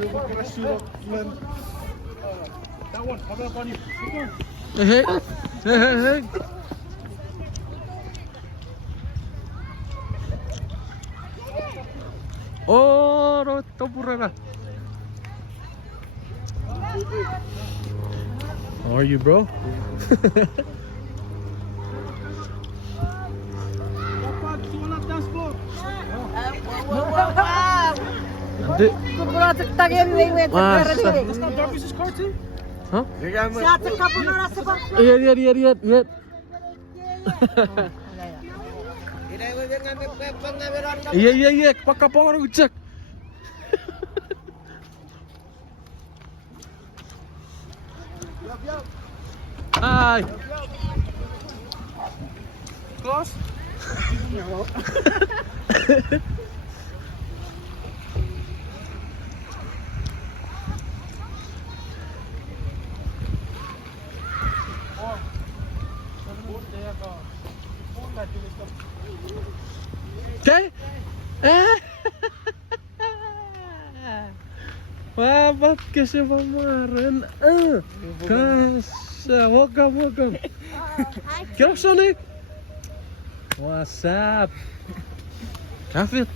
That one, coming up on you. Hey, hey, hey, hey. Oh, no, tempura. How are you, bro? Hindi. Masa. That's not Darby's car too? Huh? Siya ka po na sa bak. Iya. Iya. Pagkapang ako check. Hi. Close? Okay? Babat kasi pamaran. Kasa, welcome. Get up, Sonic. What's up? Kafit.